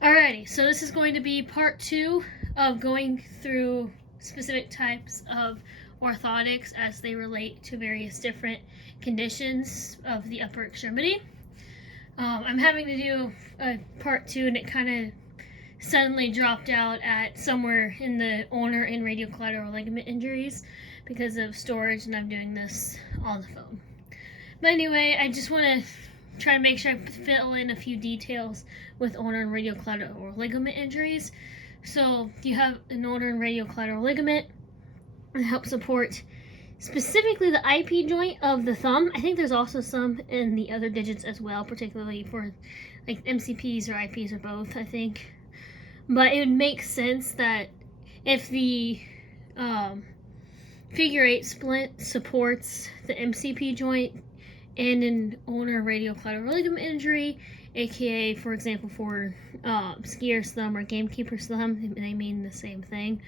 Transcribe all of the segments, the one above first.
Alrighty, so this is going to be part 2 of going through specific types of orthotics as they relate to various different conditions of the upper extremity. I'm having to do a part 2 and it kind of suddenly dropped out at somewhere in the ulnar and radial collateral ligament injuries because of storage, and I'm doing this on the phone. But anyway, I just want to try to make sure I fill in a few details with ulnar and radial collateral ligament injuries. So you have an ulnar and radial collateral ligament that helps support specifically the IP joint of the thumb. I think there's also some in the other digits as well, particularly for like MCPs or IPs or both, I think. But it would make sense that if the figure 8 splint supports the MCP joint and an ulnar radial collateral ligament injury, aka, for example, for skier's thumb or gamekeeper's thumb, they mean the same thing.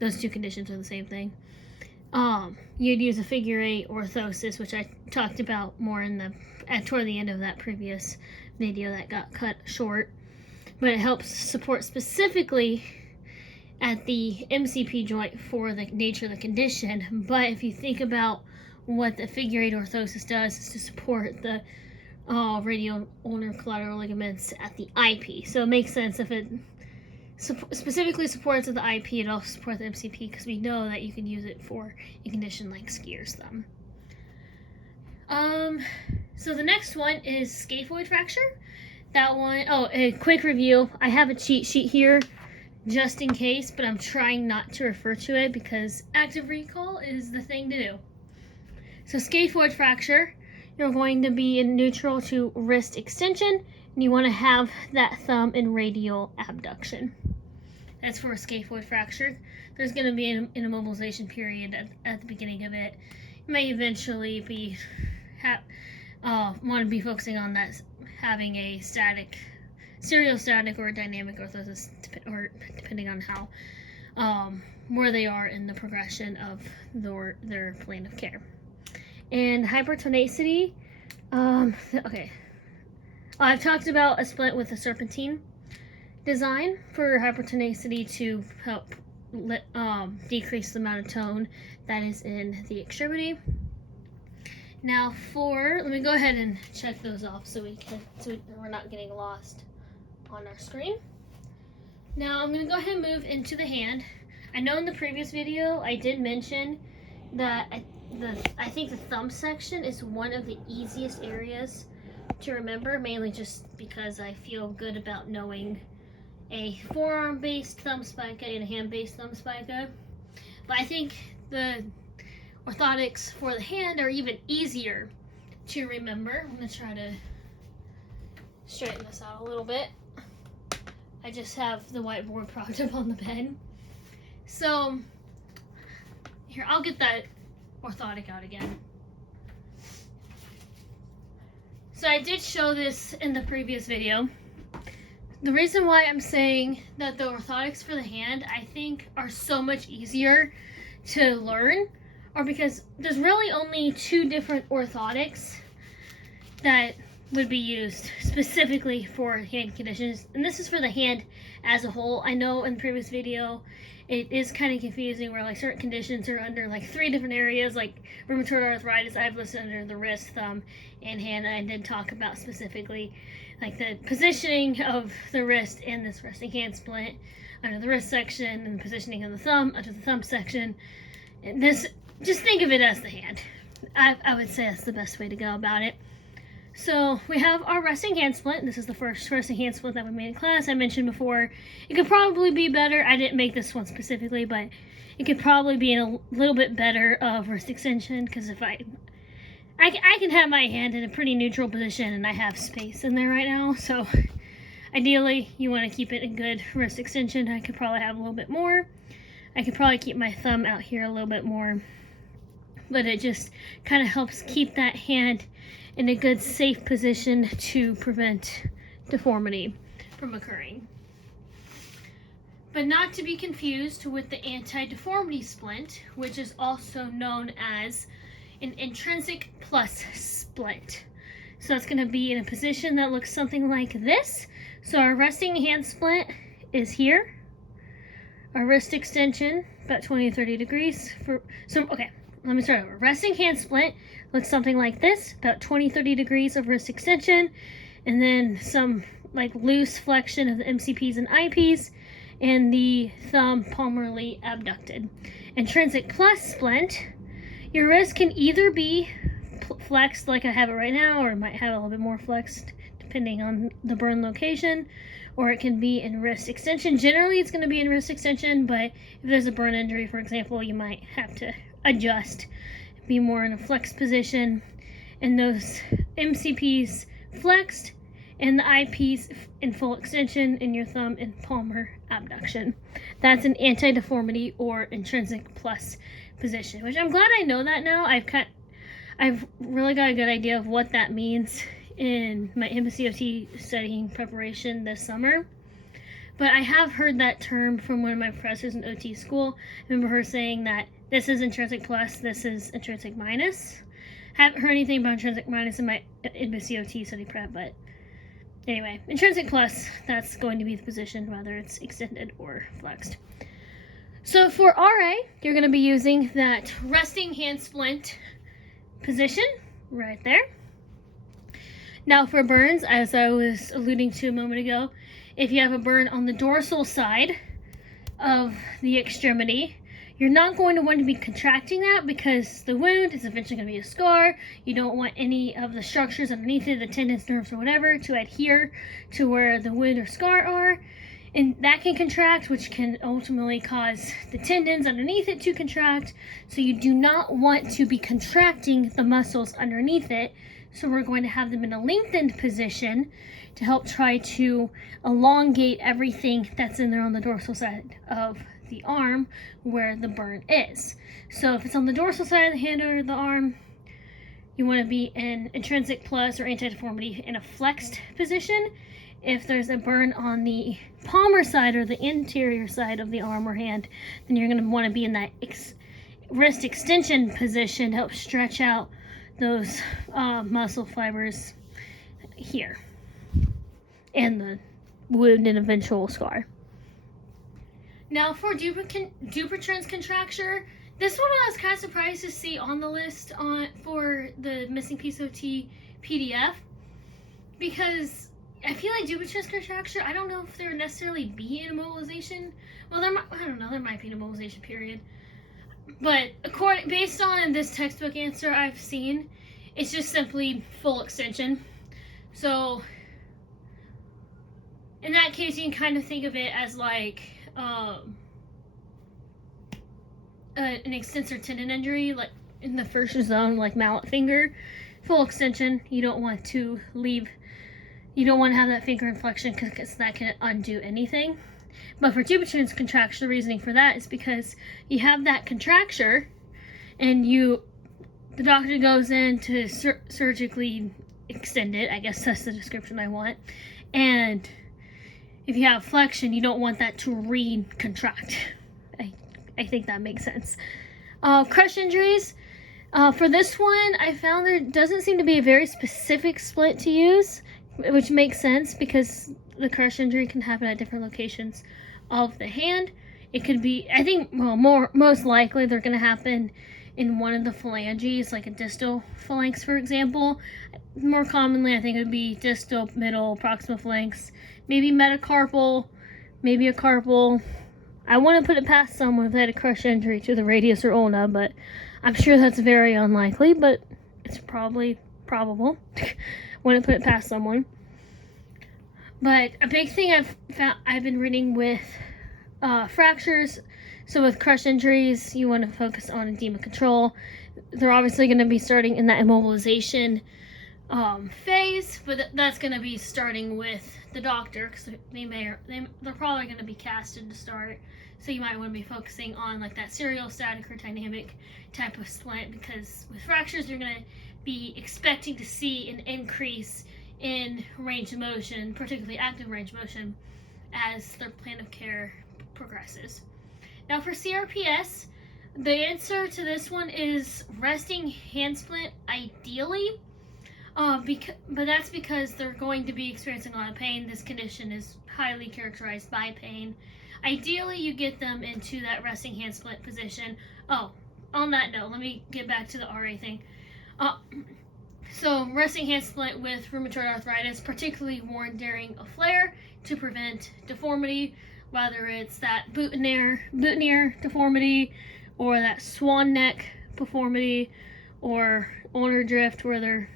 Those two conditions are the same thing. You'd use a figure 8 orthosis, which I talked about more toward the end of that previous video that got cut short. But it helps support specifically at the MCP joint for the nature of the condition. But if you think about what the figure 8 orthosis does, is to support the radial ulnar collateral ligaments at the IP. So it makes sense if it specifically supports the IP, it also supports the MCP, because we know that you can use it for a condition like skier's thumb. So the next one is scaphoid fracture. That one, a quick review. I have a cheat sheet here just in case, but I'm trying not to refer to it because active recall is the thing to do. So scaphoid fracture, you're going to be in neutral to wrist extension, and you want to have that thumb in radial abduction. That's for a scaphoid fracture. There's going to be an immobilization period at the beginning of it. You may eventually be want to be focusing on that, having a static, stereostatic or dynamic orthosis, or depending on how where they are in the progression of their plane of care. And hypertonacity, okay. I've talked about a splint with a serpentine design for hypertonacity to help decrease the amount of tone that is in the extremity. Now let me go ahead and check those off so we're not getting lost on our screen. Now I'm going to go ahead and move into the hand. I know in the previous video I did mention that I think the thumb section is one of the easiest areas to remember, mainly just because I feel good about knowing a forearm-based thumb spica and a hand-based thumb spica. But I think the orthotics for the hand are even easier to remember. I'm going to try to straighten this out a little bit. I just have the whiteboard propped up on the bed. So, here, I'll get that orthotic out again. So I did show this in the previous video. The reason why I'm saying that the orthotics for the hand, I think, are so much easier to learn are because there's really only 2 different orthotics that would be used specifically for hand conditions, and this is for the hand as a whole. I know in the previous video it is kind of confusing where like certain conditions are under like 3 different areas, like rheumatoid arthritis I've listed under the wrist, thumb, and hand. I did talk about specifically like the positioning of the wrist in this resting hand splint under the wrist section, and the positioning of the thumb under the thumb section. And this, just think of it as the hand. I would say that's the best way to go about it. So we have our resting hand splint. This is the first resting hand splint that we made in class. I mentioned before, it could probably be better. I didn't make this one specifically, but it could probably be a little bit better of wrist extension, because if I can have my hand in a pretty neutral position, and I have space in there right now. So ideally, you want to keep it in good wrist extension. I could probably have a little bit more. I could probably keep my thumb out here a little bit more, but it just kind of helps keep that hand in a good, safe position to prevent deformity from occurring. But not to be confused with the anti-deformity splint, which is also known as an intrinsic plus splint. So it's going to be in a position that looks something like this. So our resting hand splint is here. Our wrist extension, about 20 to 30 degrees. Okay, let me start over. Resting hand splint looks something like this, about 20, 30 degrees of wrist extension, and then some like loose flexion of the MCPs and IPs, and the thumb palmarly abducted. Intrinsic plus splint, your wrist can either be flexed like I have it right now, or it might have a little bit more flexed depending on the burn location, or it can be in wrist extension. Generally it's going to be in wrist extension, but if there's a burn injury, for example, you might have to adjust, be more in a flexed position, and those MCPs flexed and the IPs in full extension, and your thumb in palmar abduction. That's an anti-deformity or intrinsic plus position, which I'm glad I know that now. I've really got a good idea of what that means in my MCOT studying preparation this summer. But I have heard that term from one of my professors in OT school. I remember her saying that this is intrinsic plus, this is intrinsic minus. I haven't heard anything about intrinsic minus in my MCOT study prep, but anyway, intrinsic plus, that's going to be the position, whether it's extended or flexed. So for RA, you're going to be using that resting hand splint position right there. Now for burns, as I was alluding to a moment ago, if you have a burn on the dorsal side of the extremity, you're not going to want to be contracting that because the wound is eventually going to be a scar. You don't want any of the structures underneath it, the tendons, nerves, or whatever, to adhere to where the wound or scar are. And that can contract, which can ultimately cause the tendons underneath it to contract. So you do not want to be contracting the muscles underneath it. So we're going to have them in a lengthened position to help try to elongate everything that's in there on the dorsal side of the arm where the burn is. So if it's on the dorsal side of the hand or the arm, you want to be in intrinsic plus or anti-deformity in a flexed position. If there's a burn on the palmar side or the interior side of the arm or hand, then you're going to want to be in that wrist extension position to help stretch out those muscle fibers here and the wound and eventual scar. Now for Dupuytren's contracture, this one I was kind of surprised to see on the list for the missing piece OT PDF, because I feel like Dupuytren's contracture, I don't know if there would necessarily be an immobilization. Well, there might be an immobilization period. But based on this textbook answer I've seen, it's just simply full extension. So in that case, you can kind of think of it as like an extensor tendon injury, like in the first zone, like mallet finger. Full extension, you don't want to have that finger inflection because that can undo anything. But for Dupuytren's contracture, the reasoning for that is because you have that contracture and the doctor goes in to surgically extend it. I guess that's the description I want. And if you have flexion, you don't want that to re-contract. I think that makes sense. Crush injuries. For this one, I found there doesn't seem to be a very specific split to use, which makes sense because the crush injury can happen at different locations of the hand. It could be, I think, most likely they're going to happen in one of the phalanges, like a distal phalanx, for example. More commonly, I think it would be distal, middle, proximal phalanx, maybe metacarpal, maybe a carpal. I want to put it past someone if they had a crush injury to the radius or ulna, but I'm sure that's very unlikely, but it's probably probable. Wouldn't put it past someone. But a big thing I've been reading with fractures. So with crush injuries, you want to focus on edema control. They're obviously going to be starting in that immobilization phase, but that's going to be starting with the doctor because they're probably going to be casted to start. So you might want to be focusing on like that serial, static, or dynamic type of splint, because with fractures you're going to be expecting to see an increase in range of motion, particularly active range of motion, as their plan of care progresses. Now for CRPS, the answer to this one is resting hand splint ideally. But that's because they're going to be experiencing a lot of pain. This condition is highly characterized by pain. Ideally, you get them into that resting hand splint position. Oh, on that note, let me get back to the RA thing. So resting hand splint with rheumatoid arthritis, particularly worn during a flare to prevent deformity, whether it's that boutonniere deformity or that swan neck deformity or ulnar drift where their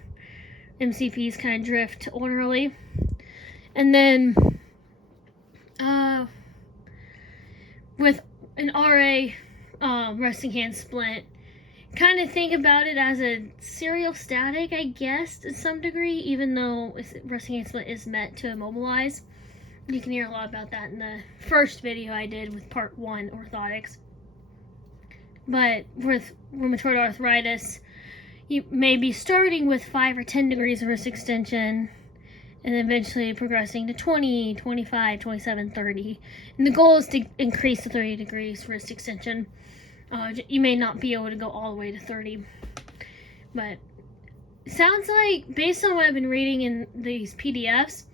MCPs kind of drift ulnarly. And then with an RA resting hand splint, kind of think about it as a serial static, I guess, to some degree, even though resting hand splint is meant to immobilize. You can hear a lot about that in the first video I did with part 1, orthotics. But with rheumatoid arthritis, you may be starting with 5 or 10 degrees of wrist extension and eventually progressing to 20, 25, 27, 30. And the goal is to increase to 30 degrees wrist extension. You may not be able to go all the way to 30. But it sounds like, based on what I've been reading in these PDFs,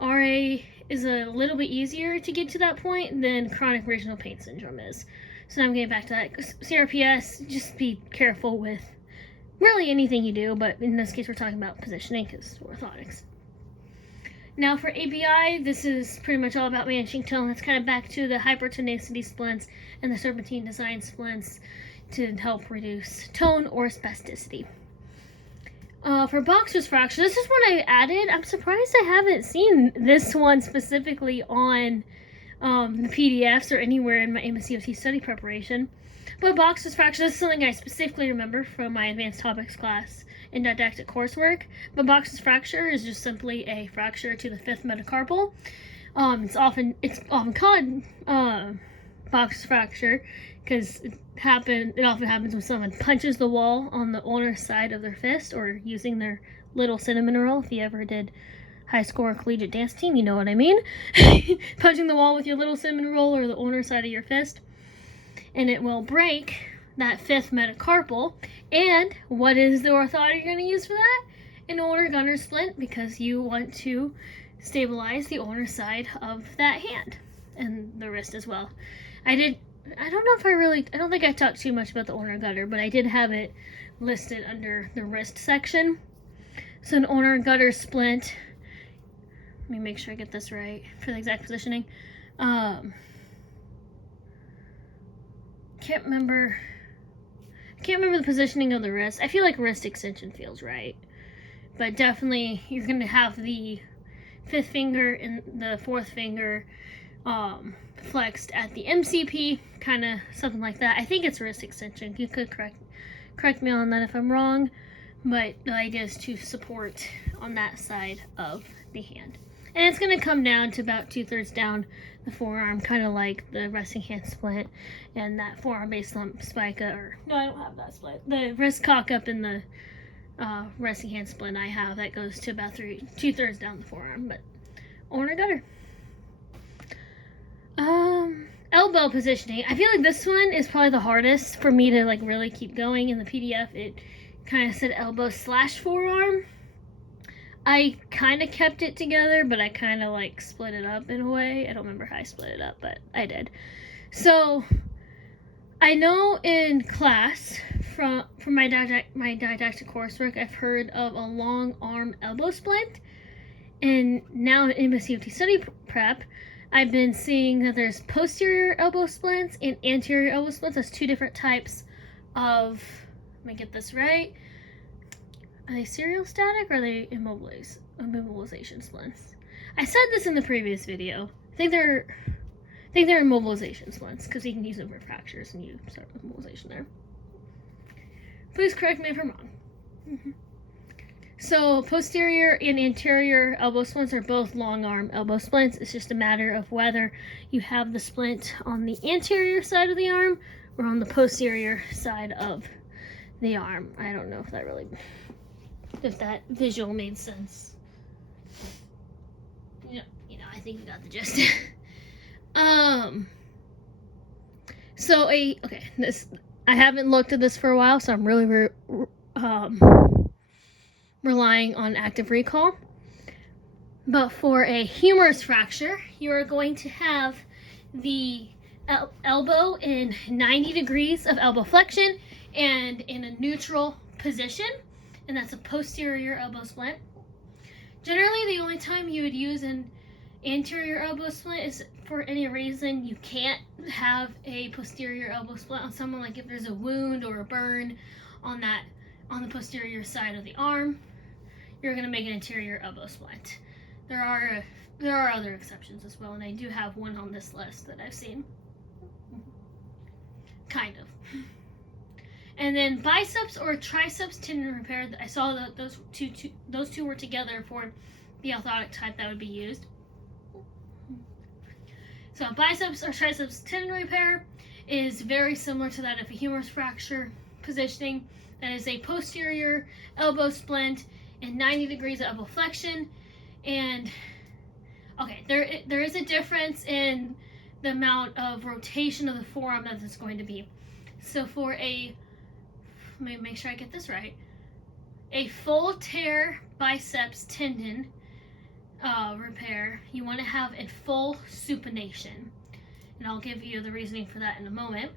RA is a little bit easier to get to that point than chronic regional pain syndrome is. So now I'm getting back to that. CRPS, just be careful with really anything you do, but in this case we're talking about positioning because orthotics. Now for ABI, this is pretty much all about managing tone. That's kind of back to the hypertonicity splints and the serpentine design splints to help reduce tone or spasticity. For boxer's fracture, this is one I added. I'm surprised I haven't seen this one specifically on the PDFs or anywhere in my MSCOT study preparation. But boxer's fracture, this is something I specifically remember from my advanced topics class in didactic coursework. But boxer's fracture is just simply a fracture to the 5th metacarpal. It's often called boxer's fracture because it often happens when someone punches the wall on the ulnar side of their fist or using their little cinnamon roll. If you ever did high school or collegiate dance team, you know what I mean. Punching the wall with your little cinnamon roll or the ulnar side of your fist. And it will break that 5th metacarpal. And what is the orthotic you're going to use for that? An ulnar gunner splint, because you want to stabilize the ulnar side of that hand and the wrist as well. I don't think I talked too much about the ulnar gutter, but I did have it listed under the wrist section. So an ulnar gutter splint, let me make sure I get this right for the exact positioning. Can't remember the positioning of the wrist. I feel like wrist extension feels right. But definitely you're going to have the 5th finger and the 4th finger flexed at the MCP, kind of something like that. I think it's wrist extension. You could correct me on that if I'm wrong, but the idea is to support on that side of the hand. And it's going to come down to about 2/3 down the forearm, kind of like the resting hand splint and that forearm base lump spica, or no, I don't have that split. The wrist cock up in the resting hand splint I have, that goes to about 2/3 down the forearm, but ulnar gutter. Elbow positioning. I feel like this one is probably the hardest for me to like really keep going. In the PDF, it kind of said elbow / forearm. I kind of kept it together, but I kind of like split it up in a way. I don't remember how I split it up, but I did. So I know in class from my didactic coursework, I've heard of a long arm elbow splint, and now in MSCOT study prep, I've been seeing that there's posterior elbow splints and anterior elbow splints. There's 2 different types of, let me get this right. Are they serial static or are they immobilization splints? I said this in the previous video. I think they're immobilization splints because you can use them for fractures and you start with immobilization there. Please correct me if I'm wrong. So posterior and anterior elbow splints are both long arm elbow splints. It's just a matter of whether you have the splint on the anterior side of the arm or on the posterior side of the arm. I don't know if that visual made sense. I think you got the gist. I haven't looked at this for a while, so I'm really relying on active recall. But for a humerus fracture, you are going to have the elbow in 90 degrees of elbow flexion and in a neutral position, and that's a posterior elbow splint. Generally, the only time you would use an anterior elbow splint is for any reason you can't have a posterior elbow splint on someone, like if there's a wound or a burn on the posterior side of the arm, you're going to make an anterior elbow splint. There are other exceptions as well, and I do have one on this list that I've seen. Kind of. And then biceps or triceps tendon repair, I saw that those two were together for the orthotic type that would be used. So biceps or triceps tendon repair is very similar to that of a humerus fracture positioning. That is a posterior elbow splint and 90 degrees of elbow flexion. And okay, there is a difference in the amount of rotation of the forearm that it's going to be. So for let me make sure I get this right. A full tear biceps tendon repair, you want to have a full supination. And I'll give you the reasoning for that in a moment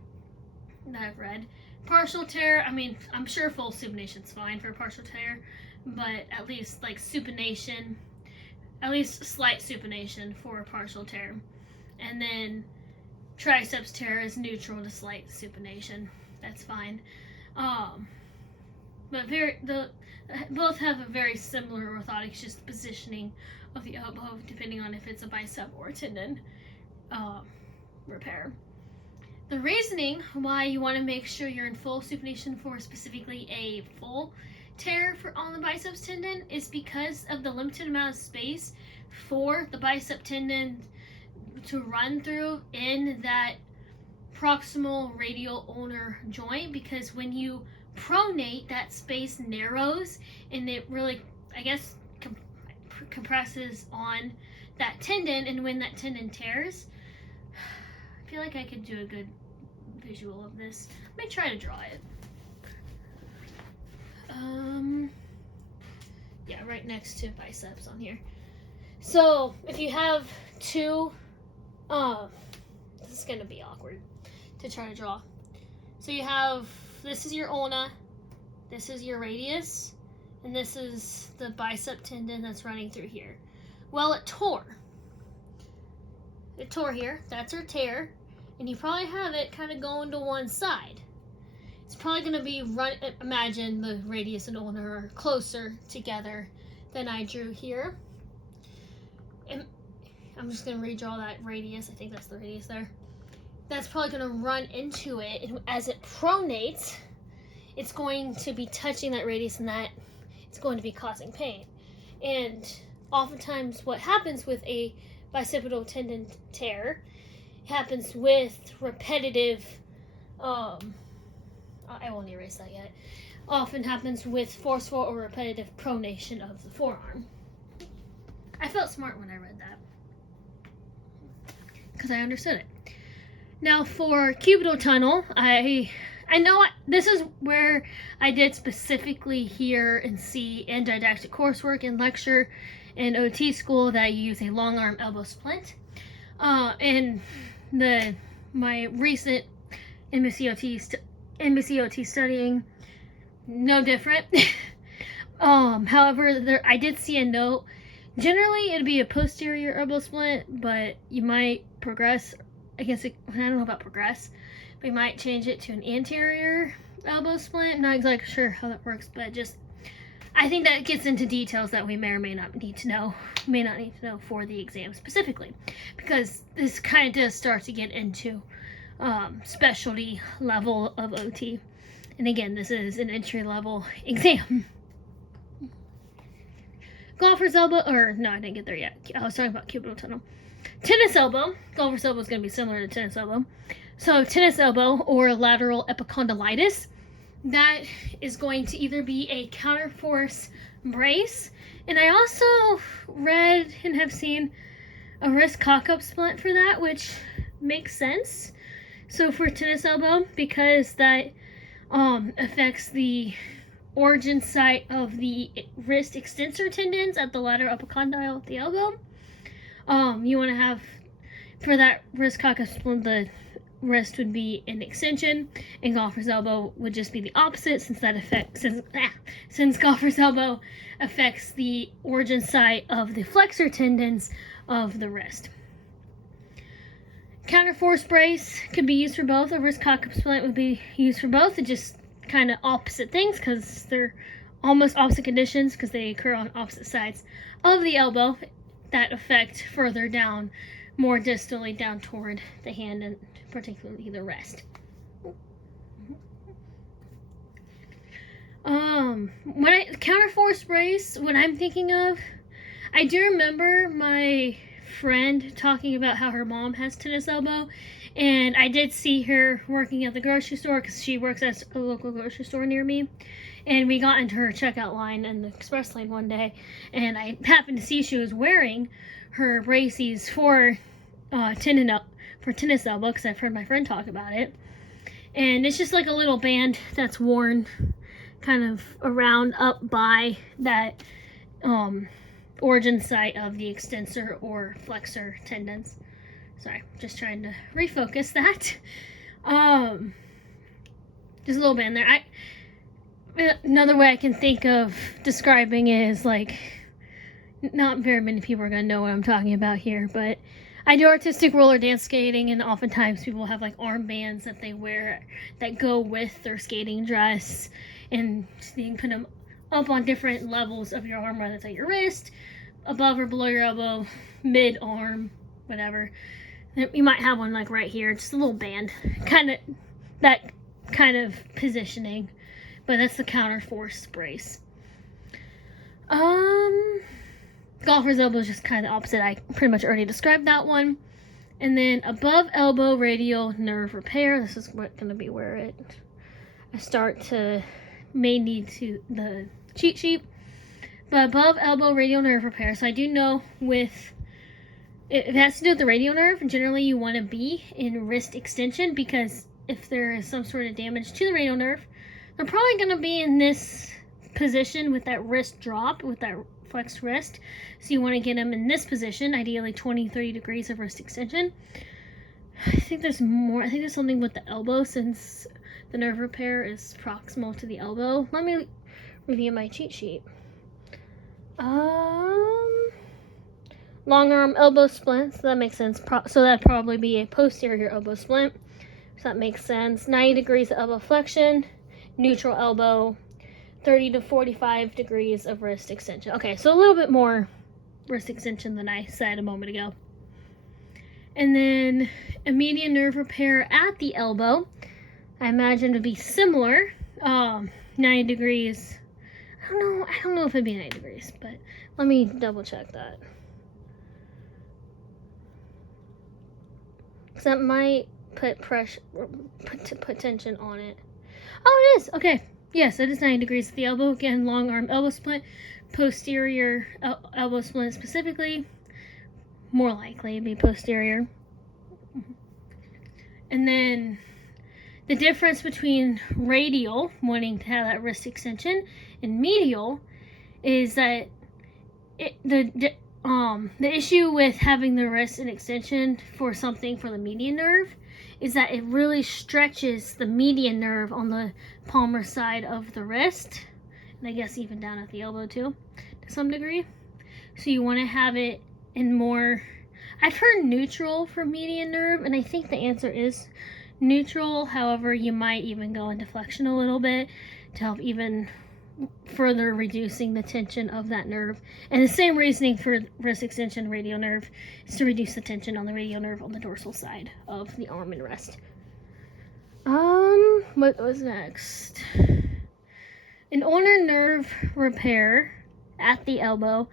that I've read. Partial tear, I mean, I'm sure full supination is fine for a partial tear, but at least like supination, at least slight supination for a partial tear. And then triceps tear is neutral to slight supination. That's fine. But both have a very similar orthotics, just positioning of the elbow depending on if it's a bicep or a tendon repair. The reasoning why you want to make sure you're in full supination for specifically a full tear on the biceps tendon is because of the limited amount of space for the bicep tendon to run through in that proximal radial ulnar joint, because when you pronate, that space narrows and it really, I guess, compresses on that tendon, and when that tendon tears, I feel like I could do a good visual of this. Let me try to draw it. Yeah, right next to biceps on here. So if you have two, this is gonna be awkward to try to draw. So you have, this is your ulna, this is your radius, and this is the bicep tendon that's running through here. Well, it tore. It tore here, that's our tear, and you probably have it kind of going to one side. It's probably going to be imagine the radius and ulna are closer together than I drew here. And I'm just going to redraw that radius. I think that's the radius there. That's probably going to run into it, and as it pronates, it's going to be touching that radius, and that it's going to be causing pain. And oftentimes what happens with a bicipital tendon tear happens with repetitive, I won't erase that yet, often happens with forceful or repetitive pronation of the forearm. I felt smart when I read that, because I understood it. Now for cubital tunnel, I know this is where I did specifically hear and see in didactic coursework and lecture in OT school that you use a long arm elbow splint. In my recent NBCOT studying, no different. However, I did see a note. Generally, it'd be a posterior elbow splint, but you might progress. I don't know about progress, but you might change it to an anterior elbow splint. I'm not exactly sure how that works, but I think that gets into details that we may or may not need to know for the exam specifically, because this kind of does start to get into specialty level of OT. And again, this is an entry level exam. Golfer's elbow, or no, I didn't get there yet. I was talking about cubital tunnel. Tennis elbow. Golfer's elbow is going to be similar to tennis elbow. So tennis elbow or lateral epicondylitis, that is going to either be a counterforce brace, and I also read and have seen a wrist cock-up splint for that, which makes sense. So for tennis elbow, because that affects the origin site of the wrist extensor tendons at the lateral epicondyle of the elbow. You want to have, for that wrist coccus splint, the wrist would be an extension, and golfer's elbow would just be the opposite, since golfer's elbow affects the origin site of the flexor tendons of the wrist. Counterforce brace could be used for both. A wrist coccus splint would be used for both. It just kind of opposite things because they're almost opposite conditions because they occur on opposite sides of the elbow that affect further down, more distally down toward the hand and particularly the wrist. Counterforce brace, what I'm thinking of, I do remember my friend talking about how her mom has tennis elbow, and I did see her working at the grocery store because she works at a local grocery store near me, and we got into her checkout line in the express lane one day, and I happened to see she was wearing her braces for tennis elbow because I've heard my friend talk about it, and it's just like a little band that's worn kind of around up by that origin site of the extensor or flexor tendons. Sorry, just trying to refocus that. Just a little band there. Another way I can think of describing it is like, not very many people are gonna know what I'm talking about here, but I do artistic roller dance skating, and oftentimes people have like armbands that they wear that go with their skating dress, and you can put them up on different levels of your arm, whether it's at your wrist, above or below your elbow, mid arm, whatever. You might have one like right here, just a little band, that kind of positioning, but that's the counterforce brace. Golfer's elbow is just kind of the opposite. I pretty much already described that one. And then above elbow radial nerve repair. This is going to be where I start to may need to the cheat sheet. But above elbow radial nerve repair. So I do know if it has to do with the radial nerve, generally you want to be in wrist extension, because if there is some sort of damage to the radial nerve, they're probably going to be in this position with that wrist drop, with that flexed wrist. So you want to get them in this position, ideally 20-30 degrees of wrist extension. I think there's more. I think there's something with the elbow, since the nerve repair is proximal to the elbow. Let me review my cheat sheet. Long arm elbow splint, so that makes sense. So that'd probably be a posterior elbow splint. So that makes sense. 90 degrees of elbow flexion, neutral elbow, 30 to 45 degrees of wrist extension. Okay, so a little bit more wrist extension than I said a moment ago. And then a median nerve repair at the elbow, I imagine to be similar. 90 degrees. I don't know if it'd be 90 degrees, but let me double check that. Because that might put tension on it. Oh, it is. Okay. Yes, it is 90 degrees at the elbow. Again, long arm elbow splint, posterior elbow splint specifically. More likely to be posterior. And then the difference between radial, wanting to have that wrist extension, and medial is that the issue with having the wrist in extension for something for the median nerve is that it really stretches the median nerve on the palmar side of the wrist, and I guess even down at the elbow too, to some degree. So you want to have it in more, I've heard neutral for median nerve, and I think the answer is neutral. However, you might even go into flexion a little bit to help even further reducing the tension of that nerve. And the same reasoning for wrist extension radial nerve is to reduce the tension on the radial nerve on the dorsal side of the arm and wrist. What was next? An ulnar nerve repair at the elbow.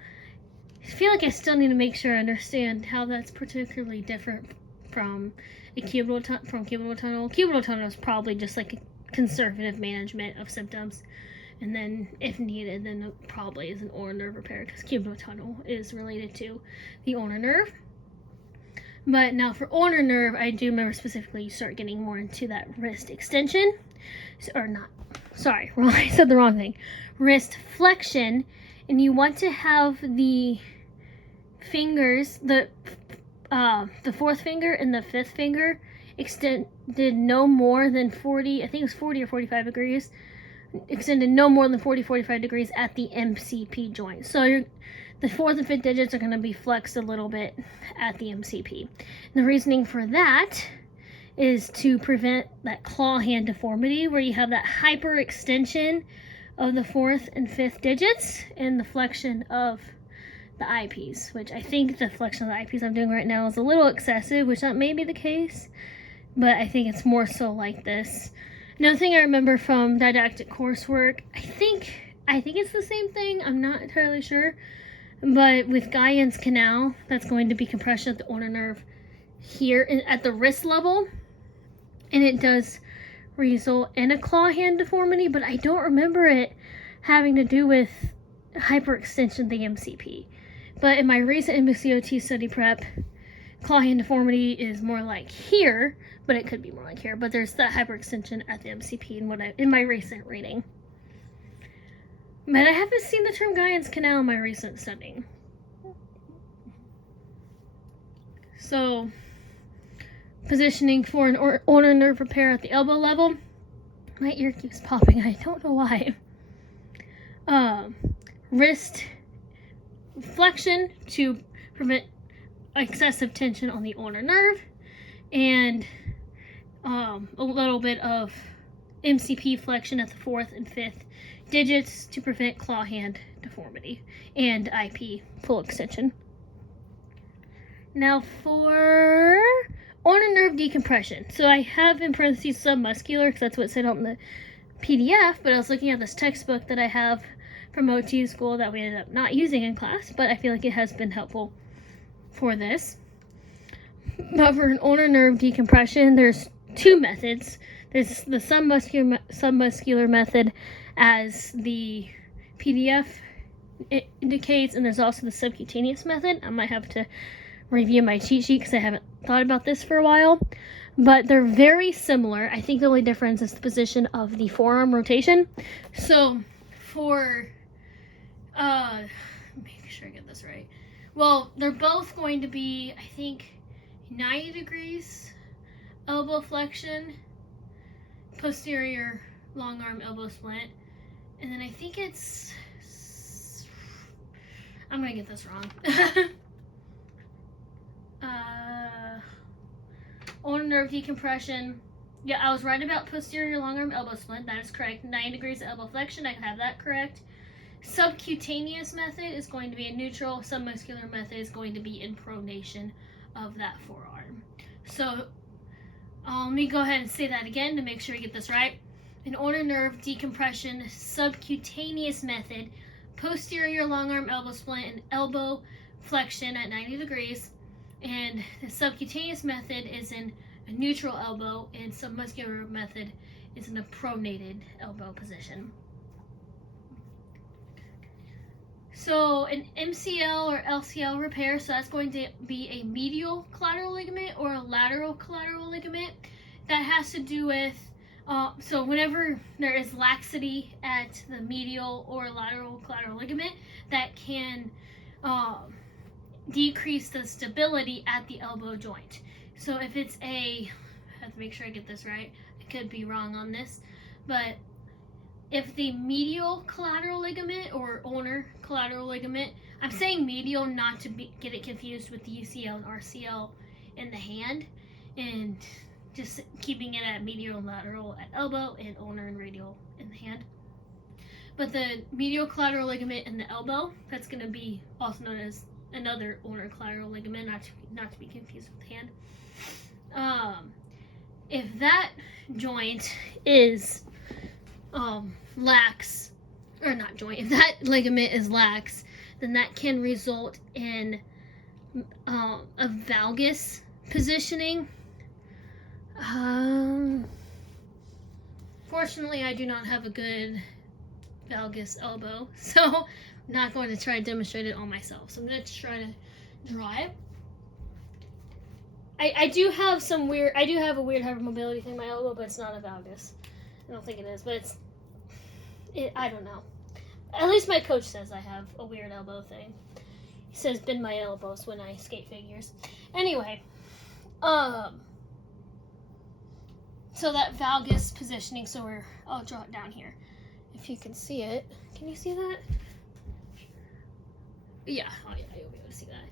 I feel like I still need to make sure I understand how that's particularly different from a cubital tunnel. Cubital tunnel is probably just like a conservative management of symptoms. And then, if needed, then it probably is an ulnar nerve repair, because cubital tunnel is related to the ulnar nerve. But now for ulnar nerve, I do remember specifically you start getting more into that wrist extension. sorry, wrong. I said the wrong thing. Wrist flexion, and you want to have the fingers, the fourth finger and the fifth finger extended no more than 40, I think it was 40 or 45 degrees, extended no more than 45 degrees at the MCP joint. So the fourth and fifth digits are going to be flexed a little bit at the MCP. And the reasoning for that is to prevent that claw hand deformity where you have that hyperextension of the fourth and fifth digits and the flexion of the eyepiece, which I think the flexion of the eyepiece I'm doing right now is a little excessive, which that may be the case, but I think it's more so like this. Another thing I remember from didactic coursework, I think it's the same thing, I'm not entirely sure, but with Guyon's canal, that's going to be compression of the ulnar nerve here at the wrist level, and it does result in a claw hand deformity, but I don't remember it having to do with hyperextension of the MCP. But in my recent MCOT study prep, claw hand deformity is more like here, but it could be more like here. But there's that hyperextension at the MCP in my recent reading. But I haven't seen the term Guyon's canal in my recent studying. So, positioning for an ulnar nerve repair at the elbow level. My ear keeps popping. I don't know why. Wrist flexion to prevent excessive tension on the ulnar nerve, and a little bit of MCP flexion at the fourth and fifth digits to prevent claw hand deformity and IP full extension. Now for ulnar nerve decompression. So I have in parentheses submuscular because that's what it said on the PDF, but I was looking at this textbook that I have from OT school that we ended up not using in class, but I feel like it has been helpful for this. But for an ulnar nerve decompression, there's two methods. There's the submuscular method, as the PDF indicates, and there's also the subcutaneous method. I might have to review my cheat sheet because I haven't thought about this for a while, but they're very similar. I think the only difference is the position of the forearm rotation. So for make sure I get this right. Well, they're both going to be, I think, 90 degrees elbow flexion, posterior long arm elbow splint, and then I think it's, I'm gonna get this wrong. Ulnar nerve decompression. Yeah, I was right about posterior long arm elbow splint. That is correct. 90 degrees elbow flexion. I have that correct. Subcutaneous method is going to be a neutral. Submuscular method is going to be in pronation of that forearm. So let me go ahead and say that again to make sure I get this right. An ulnar nerve decompression subcutaneous method, posterior long arm elbow splint and elbow flexion at 90 degrees. And the subcutaneous method is in a neutral elbow, and submuscular method is in a pronated elbow position. So an MCL or LCL repair, so that's going to be a medial collateral ligament or a lateral collateral ligament. That has to do with, so whenever there is laxity at the medial or lateral collateral ligament, that can decrease the stability at the elbow joint. So if it's I have to make sure I get this right, I could be wrong on this, but if the medial collateral ligament or ulnar collateral ligament, I'm saying medial not to get it confused with the UCL and RCL in the hand, and just keeping it at medial and lateral at elbow and ulnar and radial in the hand. But the medial collateral ligament in the elbow, that's going to be also known as another ulnar collateral ligament, not to be confused with the hand. If that joint is lax, or not joint, if that ligament is lax, then that can result in a valgus positioning. Fortunately, I do not have a good valgus elbow, so I'm not going to try to demonstrate it on myself. So I'm going to try to draw it. I do have a weird hypermobility thing in my elbow, but it's not a valgus. I don't think it is, but it's I don't know. At least my coach says I have a weird elbow thing. He says bend my elbows when I skate figures. Anyway, so that valgus positioning, I'll draw it down here. If you can see it. Can you see that? Yeah, you'll be able to see that.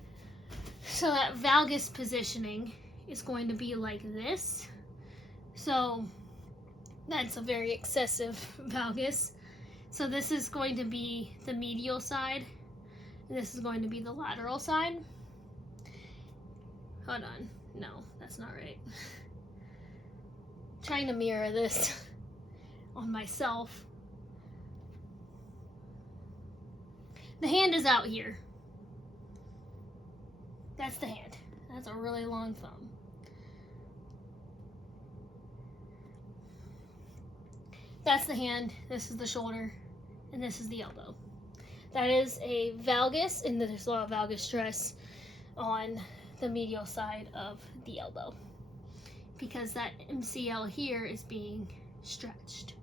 So that valgus positioning is going to be like this. So that's a very excessive valgus. So this is going to be the medial side, and this is going to be the lateral side. Hold on. No, that's not right. Trying to mirror this on myself. The hand is out here. That's the hand. That's a really long thumb. That's the hand, this is the shoulder, and this is the elbow. That is a valgus, and there's a lot of valgus stress on the medial side of the elbow because that MCL here is being stretched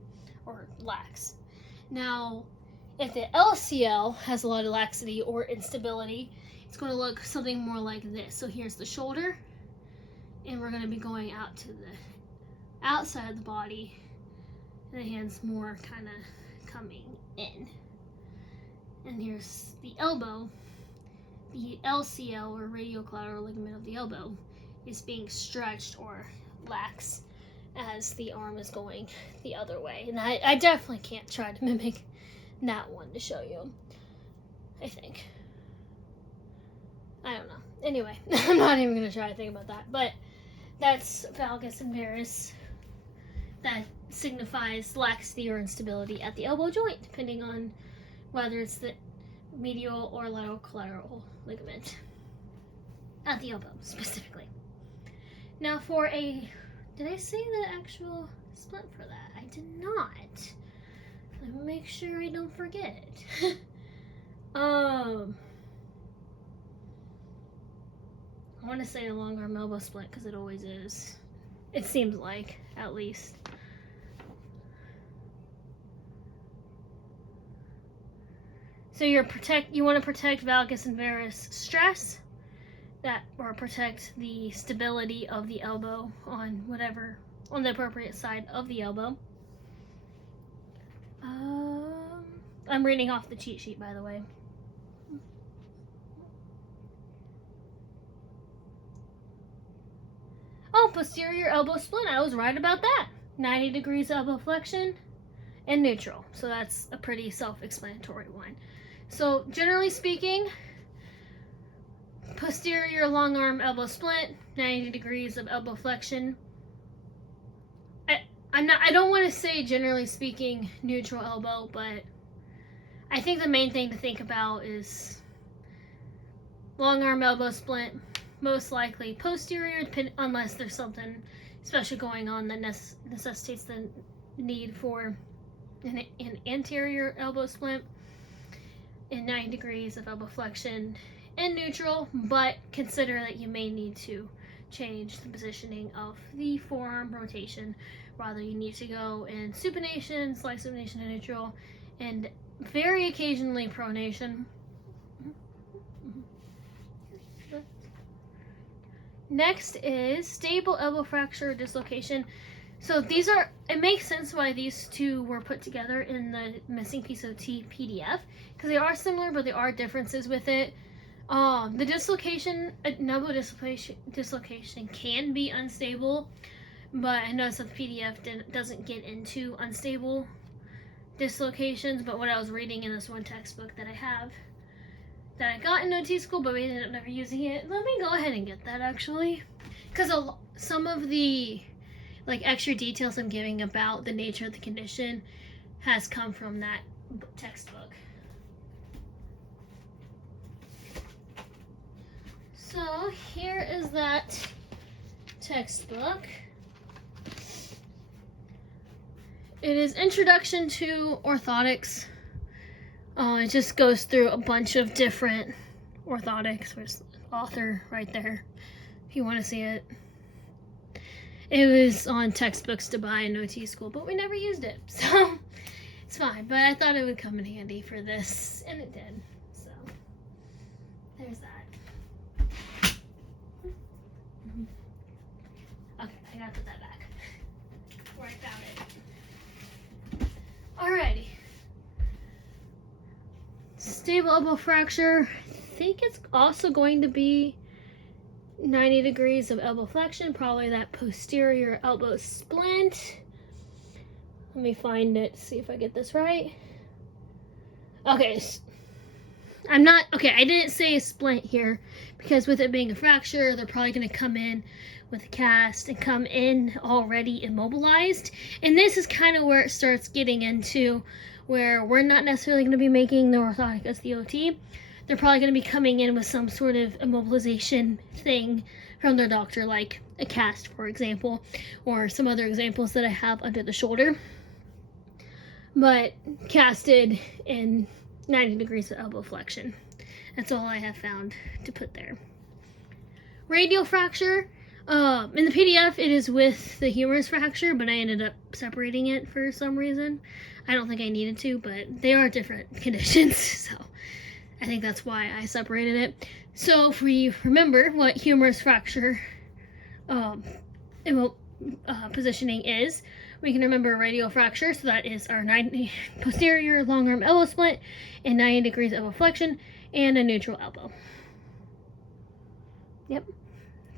or lax. Now, if the LCL has a lot of laxity or instability, it's going to look something more like this. So here's the shoulder, and we're going to be going out to the outside of the body, and the hand's more kind of coming in. And here's the elbow. The LCL, or radial-collateral ligament of the elbow, is being stretched or lax as the arm is going the other way. And I definitely can't try to mimic that one to show you, I think. I don't know. Anyway, I'm not even going to try to think about that. But that's valgus and varus. That signifies laxity or instability at the elbow joint, depending on whether it's the medial or lateral collateral ligament at the elbow specifically. Now for did I say the actual splint for that? I did not. Let me make sure I don't forget. I want to say a long arm elbow splint because it always is. It seems like, at least. So you want to protect valgus and varus stress, or protect the stability of the elbow on the appropriate side of the elbow. I'm reading off the cheat sheet, by the way. Oh, posterior elbow splint. I was right about that. 90 degrees elbow flexion and neutral. So that's a pretty self-explanatory one. So generally speaking, posterior long arm elbow splint, 90 degrees of elbow flexion. I don't want to say generally speaking neutral elbow, but I think the main thing to think about is long arm elbow splint, most likely posterior, unless there's something special going on that necessitates the need for an anterior elbow splint, and 90 degrees of elbow flexion and neutral, but consider that you may need to change the positioning of the forearm rotation. Rather, you need to go in supination, slight supination and neutral, and very occasionally pronation. Next is stable elbow fracture or dislocation. So it makes sense why these two were put together in the Missing Piece of T PDF, because they are similar, but there are differences with it. The dislocation, elbow dislocation can be unstable, but I noticed that the PDF doesn't get into unstable dislocations. But what I was reading in this one textbook that I have, that I got in OT school, but we ended up never using it. Let me go ahead and get that, actually, because some of the extra details I'm giving about the nature of the condition has come from that textbook. So here is that textbook. It is Introduction to Orthotics. It just goes through a bunch of different orthotics. There's the author right there, if you want to see it. It was on textbooks to buy in OT school, but we never used it. So It's fine, but I thought it would come in handy for this, and it did. So, there's that. Okay, I gotta put that back where I found it. Alrighty. Stable elbow fracture. I think it's also going to be 90 degrees of elbow flexion, probably that posterior elbow splint. Let me find it, see if I get this right. Okay, I didn't say a splint here because with it being a fracture, they're probably going to come in with a cast and come in already immobilized. And this is kind of where it starts getting into where we're not necessarily going to be making the orthotic as the OT. They're probably going to be coming in with some sort of immobilization thing from their doctor, like a cast, for example, or some other examples that I have under the shoulder. But casted in 90 degrees of elbow flexion. That's all I have found to put there. Radial fracture. In the PDF, it is with the humerus fracture, but I ended up separating it for some reason. I don't think I needed to, but they are different conditions, so I think that's why I separated it. So if we remember what humerus fracture positioning is, we can remember radial fracture, so that is our 90 posterior long arm elbow splint and 90 degrees elbow flexion and a neutral elbow. Yep,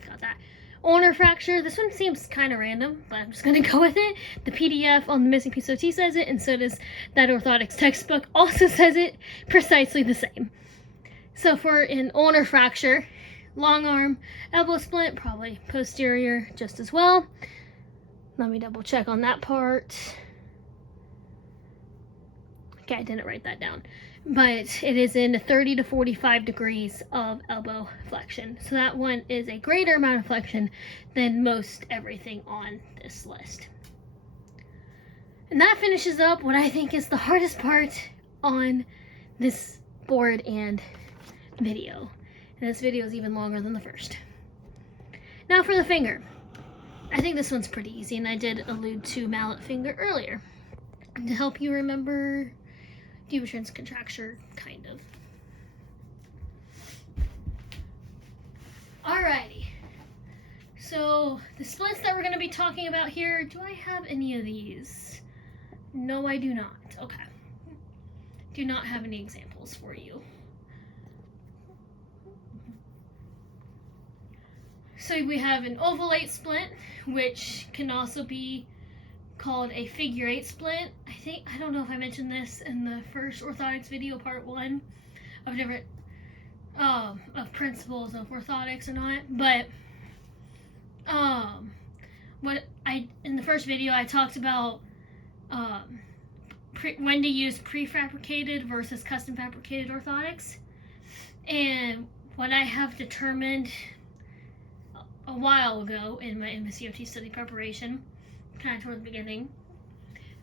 got that. Ulnar fracture, this one seems kind of random, but I'm just going to go with it. The PDF on the Missing Piece OT says it, and so does that orthotics textbook also says it, precisely the same. So for an ulnar fracture, long arm elbow splint, probably posterior just as well. Let me double check on that part. Okay, I didn't write that down. But it is in 30 to 45 degrees of elbow flexion. So that one is a greater amount of flexion than most everything on this list. And that finishes up what I think is the hardest part on this board and video. And this video is even longer than the first. Now for the finger. I think this one's pretty easy, and I did allude to mallet finger earlier to help you remember debutrans contracture, kind of. Alrighty. So the splits that we're going to be talking about here, do I have any of these? No, I do not. Okay. Do not have any examples for you. So we have an ovulate splint, which can also be called a figure 8 splint. I don't know if I mentioned this in the first orthotics video, part 1, of different of principles of orthotics or not, but in the first video I talked about when to use prefabricated versus custom fabricated orthotics, and what I have determined a while ago in my MSCOT study preparation, kind of toward the beginning,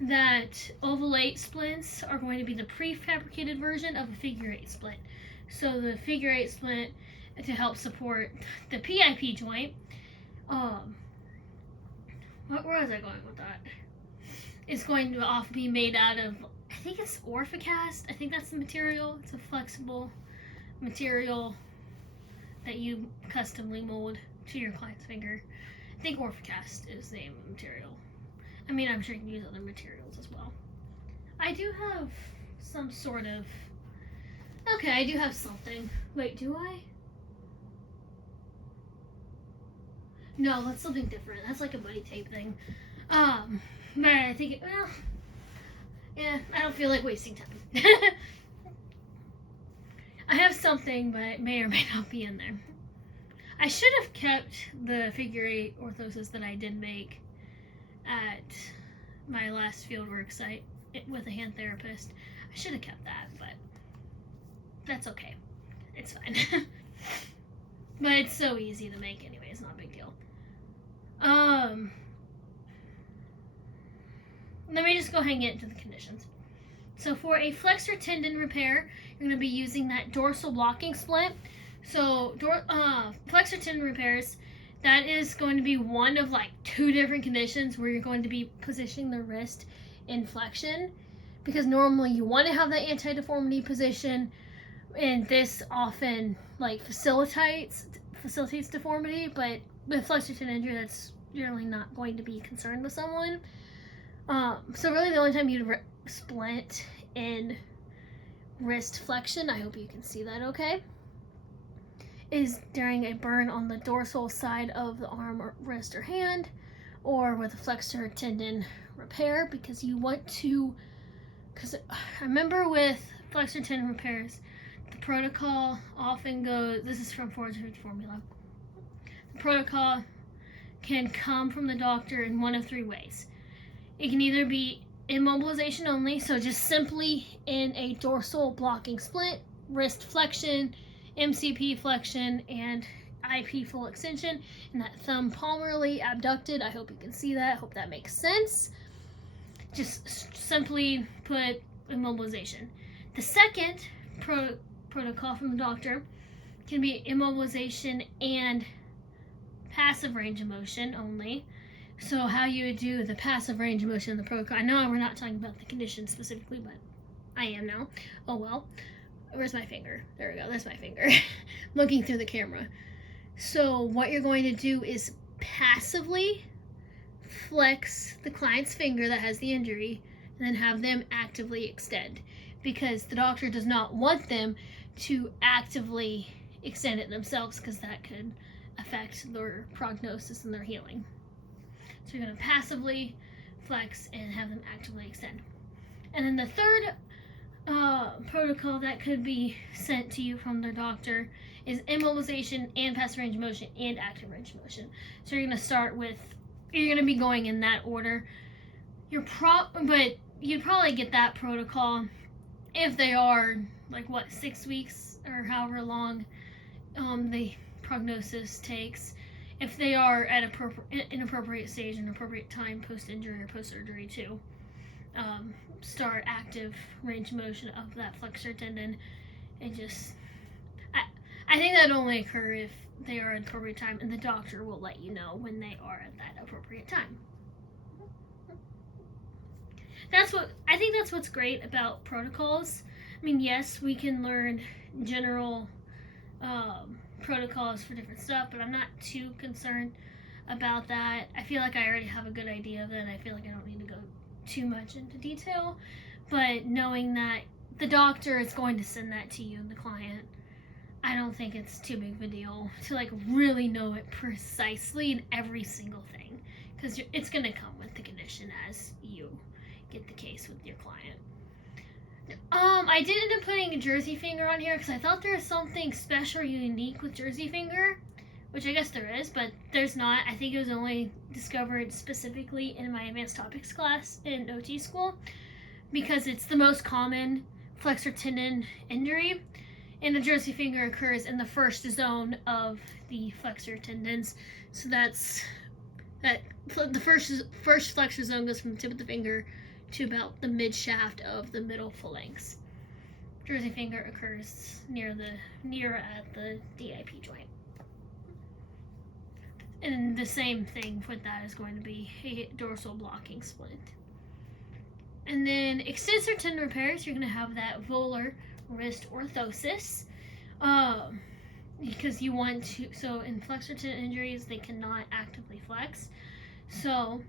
that ovulate splints are going to be the prefabricated version of a figure 8 splint. So the figure 8 splint, to help support the PIP joint, where was I going with that? It's going to be made out of, I think it's Orthocast. I think that's the material. It's a flexible material that you customly mold to your client's finger. I think Orthocast is the name of the material. I mean, I'm sure you can use other materials as well. I do have some sort of... Okay, I do have something. Wait, do I? No, that's something different. That's like a buddy tape thing. But I think, well, yeah, I don't feel like wasting time. I have something, but it may or may not be in there. I should have kept the figure 8 orthosis that I did make at my last fieldwork site with a hand therapist. I should have kept that, but that's okay. It's fine. But it's so easy to make anyway, it's not a big deal. Let me just go ahead and get into the conditions. So for a flexor tendon repair, you're going to be using that dorsal blocking splint. So flexor tendon repairs, that is going to be one of like 2 different conditions where you're going to be positioning the wrist in flexion. because normally you want to have that anti-deformity position, and this often like facilitates deformity, but with flexor tendon injury, that's generally not going to be concerned with someone. So really the only time you'd splint in wrist flexion, I hope you can see that okay, is during a burn on the dorsal side of the arm or wrist or hand, or with a flexor tendon repair, because you want to, because I remember with flexor tendon repairs, the protocol often goes, this is from Orthotics formula, the protocol can come from the doctor in one of three ways. It can either be immobilization only, so just simply in a dorsal blocking splint, wrist flexion, MCP flexion, and IP full extension, and that thumb palmarly abducted. I hope you can see that. I hope that makes sense. Just simply put immobilization. The second protocol from the doctor can be immobilization and passive range of motion only. So how you would do the passive range of motion in the protocol. I know we're not talking about the condition specifically, but I am now. Oh well. Where's my finger? There we go. That's my finger. Looking through the camera. So what you're going to do is passively flex the client's finger that has the injury, and then have them actively extend, because the doctor does not want them to actively extend it themselves, because that could affect their prognosis and their healing. So you're going to passively flex and have them actively extend. And then the third protocol that could be sent to you from their doctor is immobilization and passive range of motion and active range of motion. So you're going to start with, you're going to be going in that order. But you'd probably get that protocol if they are like 6 weeks or however long the prognosis takes. If they are at an appropriate stage and appropriate time post-injury or post-surgery to start active range of motion of that flexor tendon. And just, I think that only occur if they are at appropriate time, and the doctor will let you know when they are at that appropriate time. I think that's what's great about protocols. I mean, yes, we can learn general protocols for different stuff, but I'm not too concerned about that. I feel like I already have a good idea of it, and I feel like I don't need to go too much into detail. But knowing that the doctor is going to send that to you, the client, I don't think it's too big of a deal to like really know it precisely in every single thing, because it's going to come with the condition as you get the case with your client. I did end up putting a jersey finger on here because I thought there was something special or unique with jersey finger, which I guess there is, but there's not. I think it was only discovered specifically in my advanced topics class in OT school, because it's the most common flexor tendon injury, and the jersey finger occurs in the first zone of the flexor tendons. So the first flexor zone goes from the tip of the finger to about the mid shaft of the middle phalanx. Jersey finger occurs near at the DIP joint. And the same thing with that is going to be a dorsal blocking splint. And then extensor tendon repairs, you're going to have that volar wrist orthosis. Because you want to, so in flexor tendon injuries, they cannot actively flex. So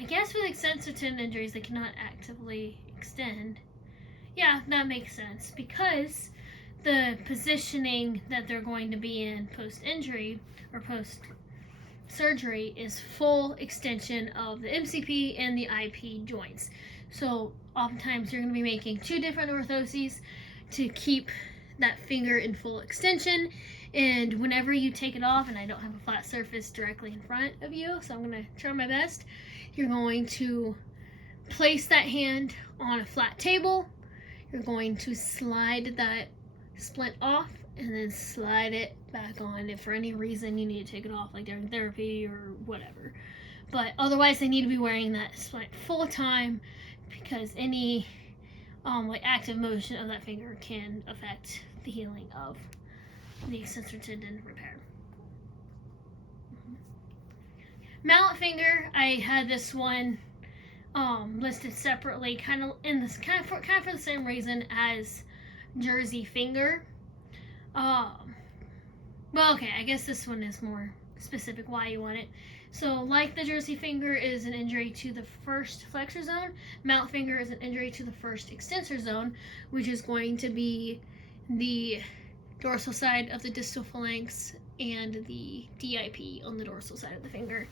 I guess with extensor tendon injuries, they cannot actively extend. Yeah, that makes sense, because the positioning that they're going to be in post-injury or post-surgery is full extension of the MCP and the IP joints. So oftentimes you're going to be making two different orthoses to keep that finger in full extension. And whenever you take it off, and I don't have a flat surface directly in front of you, so I'm going to try my best, you're going to place that hand on a flat table. You're going to slide that splint off and then slide it back on. If for any reason you need to take it off, like during therapy or whatever. But otherwise, they need to be wearing that splint full time, because any like active motion of that finger can affect the healing of the extensor tendon repair. Mallet finger, I had this one listed separately, kind of for the same reason as jersey finger. Well, okay, I guess this one is more specific why you want it. So, like the jersey finger is an injury to the first flexor zone, mallet finger is an injury to the first extensor zone, which is going to be the dorsal side of the distal phalanx and the DIP on the dorsal side of the finger.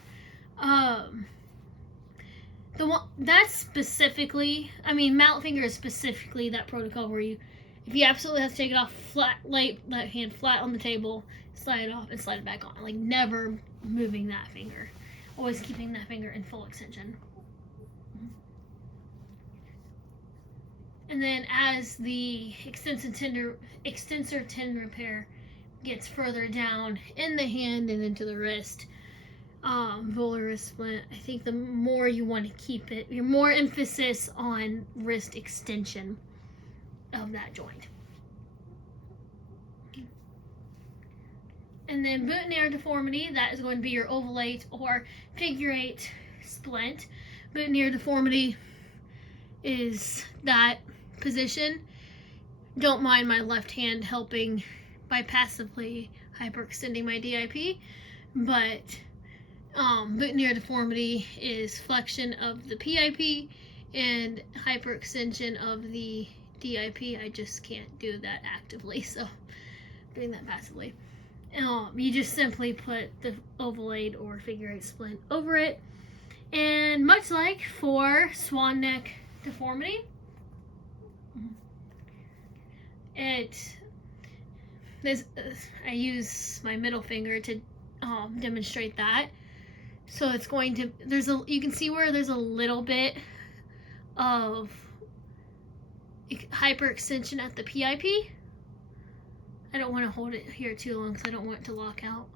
The one that's specifically, mallet finger is specifically that protocol where if you absolutely have to take it off, lay that hand flat on the table, slide it off, and slide it back on. Like, never moving that finger. Always keeping that finger in full extension. And then as the extensor tendon repair gets further down in the hand and into the wrist, volar wrist splint, I think the more you want to keep it, your more emphasis on wrist extension of that joint. And then boutonniere deformity, that is going to be your ovalate or figure 8 splint. Boutonniere deformity is that position. Don't mind my left hand helping by passively hyperextending my DIP, but boutonniere deformity is flexion of the PIP and hyperextension of the DIP. I just can't do that actively, so I'm doing that passively. You just simply put the ovalate or figure 8 splint over it, and much like for swan neck deformity, I use my middle finger to demonstrate that. So it's going to, you can see where there's a little bit of hyperextension at the PIP. I don't want to hold it here too long because I don't want it to lock out.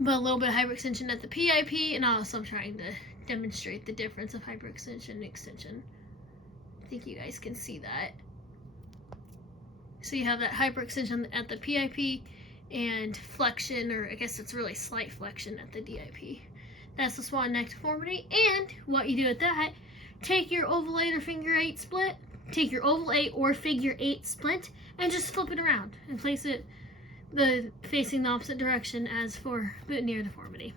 But a little bit of hyperextension at the PIP, and also I'm trying to demonstrate the difference of hyperextension and extension. I think you guys can see that. So you have that hyperextension at the PIP and flexion, or I guess it's really slight flexion at the DIP. That's the swan neck deformity. And what you do with that, take your ovalate or figure 8 splint, take your ovalate or figure 8 splint, and just flip it around and place it facing the opposite direction as for boutonniere deformity.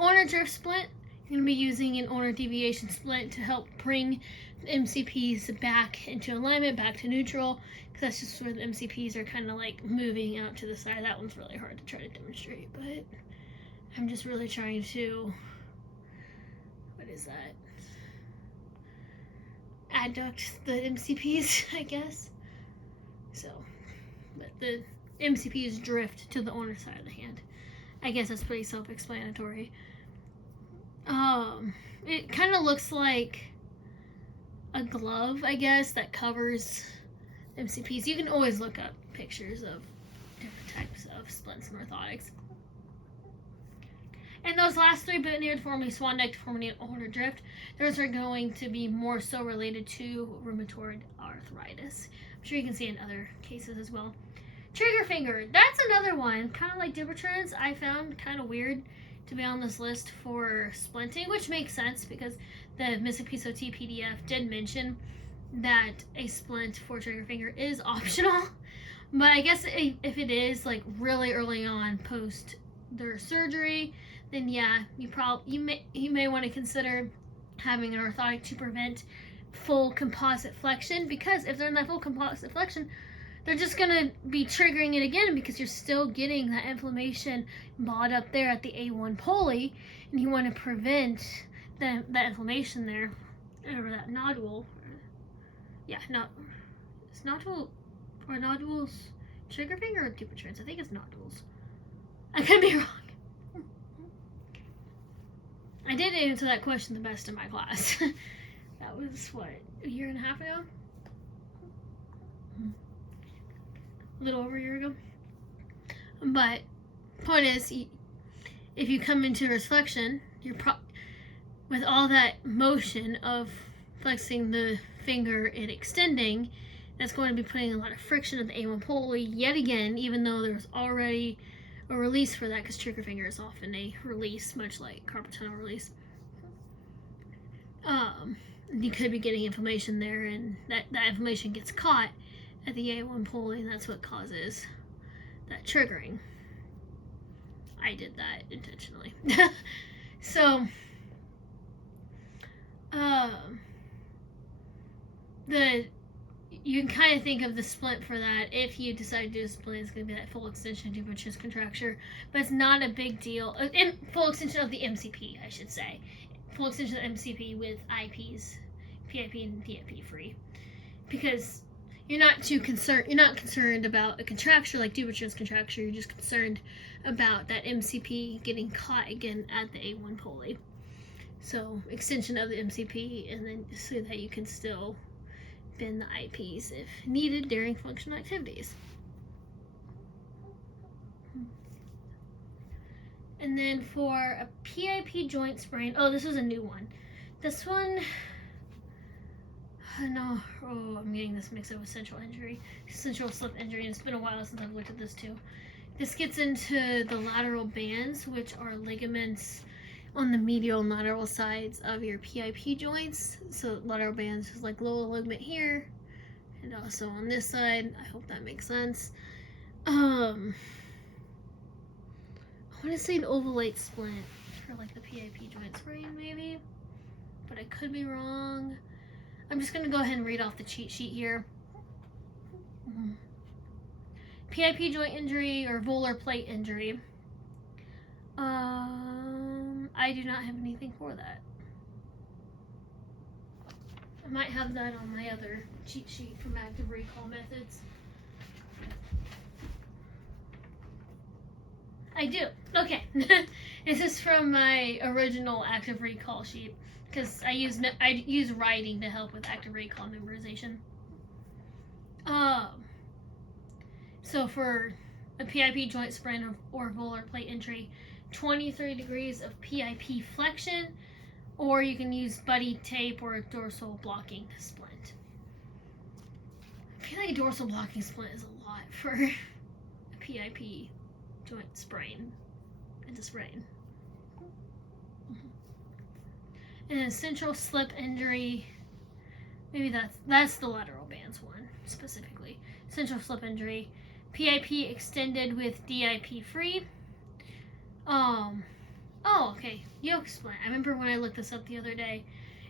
Ulnar drift splint, you're going to be using an ulnar deviation splint to help bring the MCPs back into alignment, back to neutral, because that's just where the MCPs are kind of like moving out to the side. That one's really hard to try to demonstrate, but I'm just really trying to, what is that? Adduct the MCPs, I guess. So, but the MCPs drift to the ulnar side of the hand. I guess that's pretty self-explanatory. It kind of looks like a glove, I guess, that covers MCPs. You can always look up pictures of different types of splints and orthotics. And those last three, boutonniere deformity, swan neck deformity, and ulnar drift, those are going to be more so related to rheumatoid arthritis. I'm sure you can see in other cases as well. Trigger finger, that's another one, kind of like Dupuytren's, I found kind of weird to be on this list for splinting, which makes sense because the Missing Piece OT PDF did mention that a splint for trigger finger is optional. But I guess if it is like really early on post their surgery, then yeah, you may want to consider having an orthotic to prevent full composite flexion, because if they're in that full composite flexion, they're just going to be triggering it again because you're still getting that inflammation balled up there at the A1 pulley, and you want to prevent that inflammation there, or that nodule. Yeah, it's nodule, or nodules trigger finger or Dupuytren's? I think it's nodules. I could be wrong. I did answer that question the best in my class. That was, what, a year and a half ago? A little over a year ago. But point is, if you come into wrist flexion, you're with all that motion of flexing the finger and extending, that's going to be putting a lot of friction at the A1 pulley yet again, even though there's already a release for that, because trigger finger is often a release, much like carpal tunnel release. You could be getting inflammation there, and that inflammation gets caught at the A1 pulley, and that's what causes that triggering. I did that intentionally. So, you can kind of think of the splint for that. If you decide to do a splint, it's going to be that full extension of tuberous contracture, but it's not a big deal. Full extension of the MCP, I should say. Full extension of the MCP with IPs, PIP and PIP free, because you're not concerned about a contracture like tuberous contracture. You're just concerned about that MCP getting caught again at the A1 pulley. So extension of the MCP, and then so that you can still bend the IPs if needed during functional activities. And then for a PIP joint sprain, this is a new one. This one, I'm getting this mixed up with central slip injury, and it's been a while since I've looked at this too. This gets into the lateral bands, which are ligaments on the medial and lateral sides of your PIP joints. So lateral bands is like lower ligament here, and also on this side. I hope that makes sense. I want to say an ovulate splint for like the PIP joint sprain maybe, but I could be wrong. I'm just going to go ahead and read off the cheat sheet here. PIP joint injury or volar plate injury. I do not have anything for that. I might have that on my other cheat sheet from active recall methods. I do. Okay. This is from my original active recall sheet, because I use writing to help with active recall memorization. So for a PIP joint sprain or volar plate injury, 23 degrees of PIP flexion, or you can use buddy tape or a dorsal blocking splint. I feel like a dorsal blocking splint is a lot for a PIP joint sprain and a sprain. And then central slip injury, maybe that's the lateral bands one specifically. Central slip injury, PIP extended with DIP free. Okay, yoke splint. I remember when I looked this up the other day,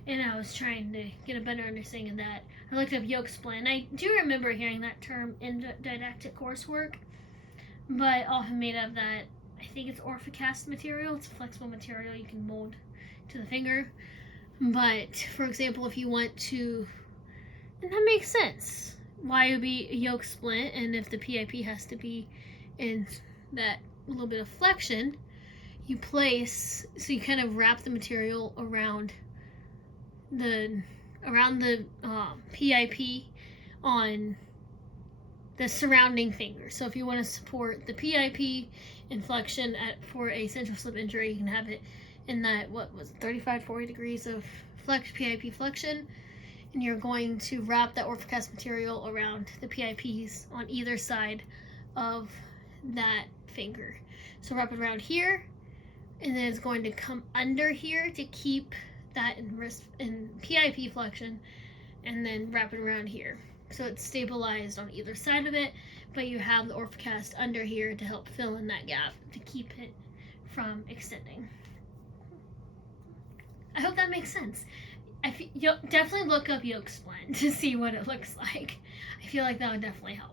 and I was trying to get a better understanding of that. I looked up yoke splint. I do remember hearing that term in didactic coursework, but often made of that, I think it's orthocast material. It's a flexible material you can mold to the finger. But, for example, if you want to, and that makes sense, why it would be a yoke splint, and if the PIP has to be in that little bit of flexion, you kind of wrap the material around the PIP on the surrounding finger. So if you want to support the PIP in flexion for a central slip injury, you can have it in that, 35-40 degrees of PIP flexion, and you're going to wrap that orthocast material around the PIPs on either side of that finger. So wrap it around here, and then it's going to come under here to keep that in PIP flexion, and then wrap it around here. So it's stabilized on either side of it, but you have the orthocast under here to help fill in that gap to keep it from extending. I hope that makes sense. Definitely look up yoke splint to see what it looks like. I feel like that would definitely help.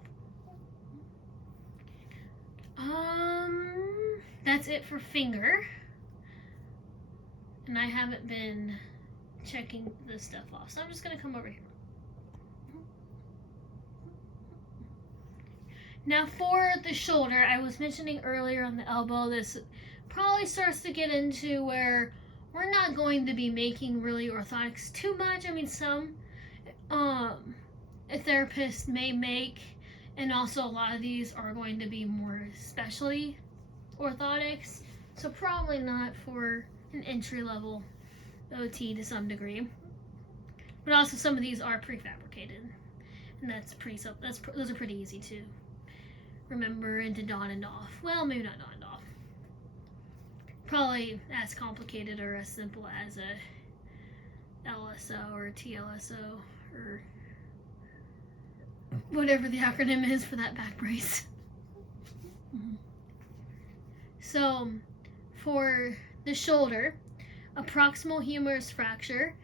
That's it for finger. And I haven't been checking this stuff off, so I'm just going to come over here. Now for the shoulder, I was mentioning earlier on the elbow, this probably starts to get into where we're not going to be making really orthotics too much. I mean, some a therapist may make, and also a lot of these are going to be more specialty orthotics, so probably not for an entry-level OT to some degree. But also some of these are prefabricated, and those are pretty easy to remember and to don and off. Well, maybe not don probably as complicated or as simple as a LSO or a TLSO or whatever the acronym is for that back brace. So, for the shoulder, a proximal humerus fracture,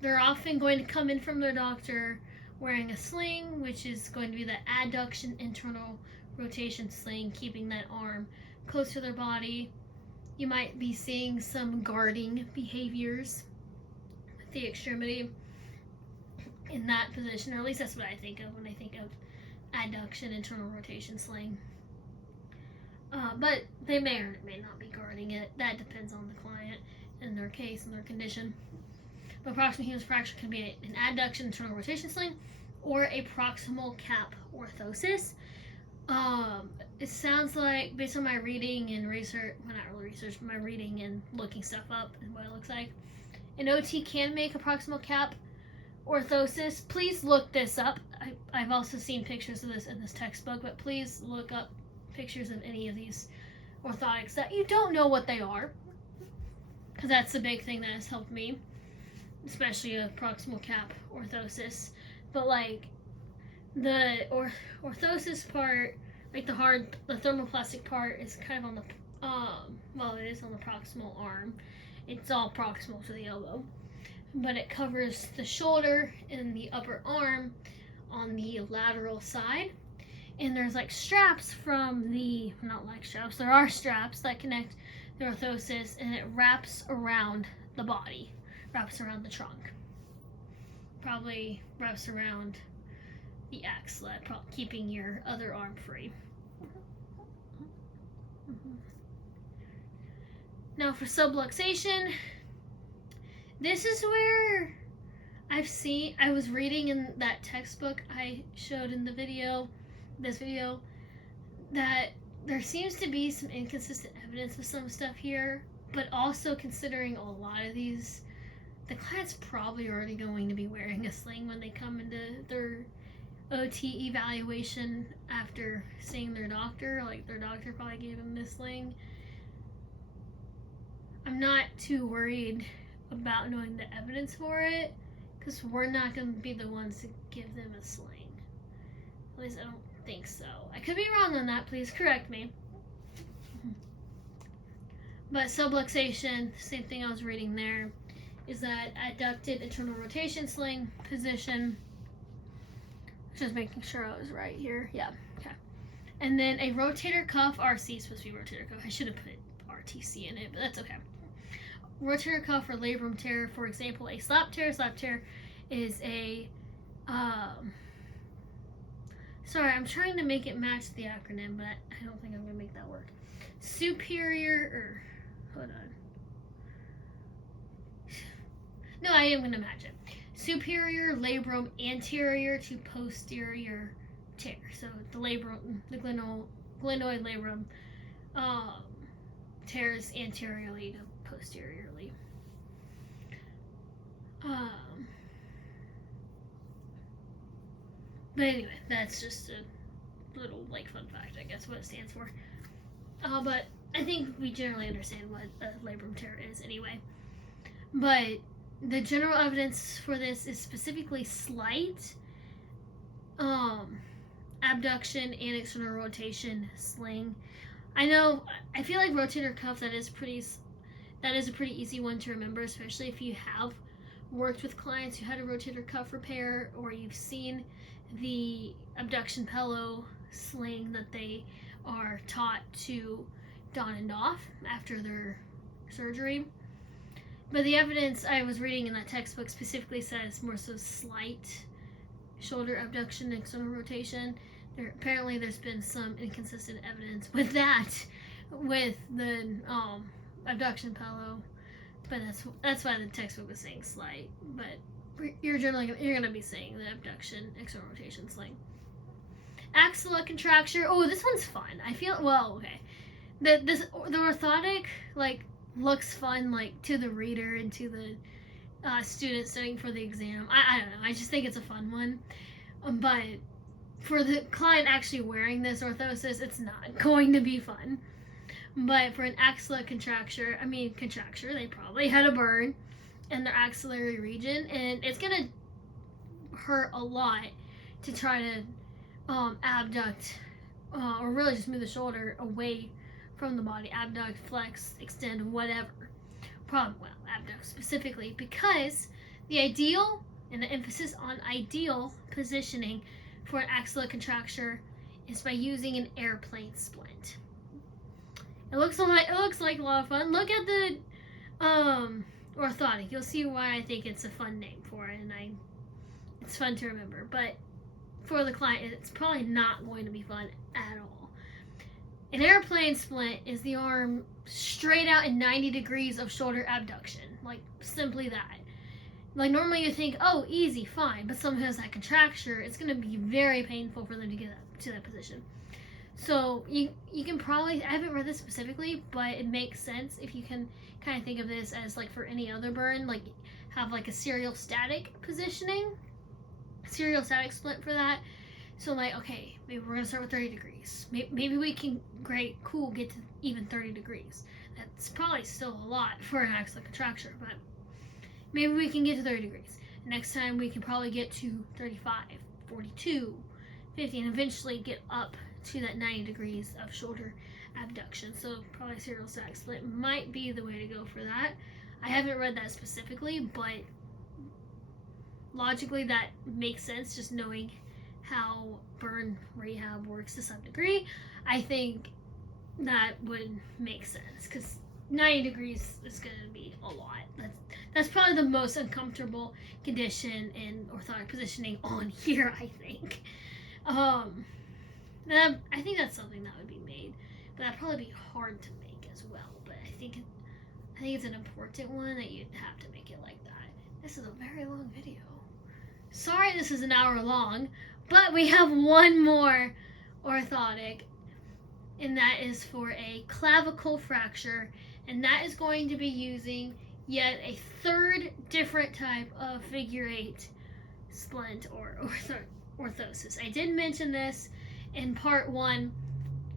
they're often going to come in from their doctor wearing a sling, which is going to be the adduction internal rotation sling, keeping that arm close to their body. You might be seeing some guarding behaviors with the extremity in that position, or at least that's what I think of when I think of adduction internal rotation sling. But they may or may not be guarding it. That depends on the client and their case and their condition. But proximal humerus fracture can be an adduction internal rotation sling or a proximal cap orthosis. It sounds like, based on my reading and research, well, not really research, but my reading and looking stuff up and what it looks like, an OT can make a proximal cap orthosis. Please look this up. I've also seen pictures of this in this textbook, but please look up pictures of any of these orthotics that you don't know what they are, because that's the big thing that has helped me, especially a proximal cap orthosis. But like the orthosis part, like the thermoplastic part is kind of on the it is on the proximal arm. It's all proximal to the elbow, but it covers the shoulder and the upper arm on the lateral side. And there's like straps from not like straps, there are straps that connect the orthosis, and it wraps around the body, wraps around the trunk. Probably wraps around the axilla, keeping your other arm free. Now for subluxation, this is where I was reading in that textbook I showed in this video, that there seems to be some inconsistent evidence of some stuff here, but also considering a lot of these, the client's probably already going to be wearing a sling when they come into their OT evaluation after seeing their doctor. Like, their doctor probably gave them this sling. I'm not too worried about knowing the evidence for it, because we're not going to be the ones to give them a sling. At least I don't think so. I could be wrong on that. Please correct me. But subluxation, same thing I was reading there, is that adducted internal rotation sling position. Just making sure I was right here. Yeah. Okay. And then a rotator cuff RC, supposed to be rotator cuff. I should have put RTC in it, but that's okay. Rotator cuff or labrum tear, for example, a slap tear. Slap tear is a sorry, I'm trying to make it match the acronym, but I don't think I'm gonna make that work. Hold on. No, I am gonna match it. Superior labrum anterior to posterior tear. So the glenoid labrum tears anteriorly to posteriorly. But anyway, that's just a little fun fact, I guess, what it stands for. But I think we generally understand what a labrum tear is anyway. But the general evidence for this is specifically slight abduction and external rotation sling. I feel like rotator cuff, that is a pretty easy one to remember, especially if you have worked with clients who had a rotator cuff repair, or you've seen the abduction pillow sling that they are taught to don and off after their surgery. But the evidence I was reading in that textbook specifically says more so slight shoulder abduction and external rotation. Apparently there's been some inconsistent evidence with that, with the abduction pillow, but that's why the textbook was saying slight. But you're gonna be saying the abduction external rotation sling. Axilla contracture. Oh, this one's fun. I feel okay. The orthotic looks fun to the reader and to the student studying for the exam. I don't know. I just think it's a fun one. But for the client actually wearing this orthosis, it's not going to be fun. But for an axilla contracture, they probably had a burn in their axillary region, and it's gonna hurt a lot to try to abduct or really just move the shoulder away from the body, abduct, flex, extend, whatever. Abduct specifically, because the ideal, and the emphasis on ideal positioning for an axilla contracture is by using an airplane splint. It looks like a lot of fun. Look at the orthotic. You'll see why I think it's a fun name for it, and it's fun to remember. But for the client, it's probably not going to be fun at all. An airplane splint is the arm straight out in 90 degrees of shoulder abduction. Like, simply that. Like, normally you think, oh, easy, fine. But someone who has that contracture, it's going to be very painful for them to get to that position. So you can probably, I haven't read this specifically, but it makes sense if you can kind of think of this as like for any other burn, like have like a serial static positioning, serial static split for that. So like, okay, maybe we're gonna start with 30 degrees. Maybe we can, great, cool, get to even 30 degrees. That's probably still a lot for an axilla contracture, but maybe we can get to 30 degrees. Next time we can probably get to 35, 42, 50, and eventually get up to that 90 degrees of shoulder abduction. So probably serial static split might be the way to go for that. I haven't read that specifically, but logically that makes sense, just knowing how burn rehab works to some degree. I think that would make sense, because 90 degrees is going to be a lot. That's probably the most uncomfortable condition in orthotic positioning on here, I think. I think that's something that would be made, but that'd probably be hard to make as well. But I think it's an important one that you'd have to make it like that. This is a very long video. Sorry this is an hour long, but we have one more orthotic, and that is for a clavicle fracture, and that is going to be using yet a third different type of figure 8 splint or orthosis. I did mention this in part 1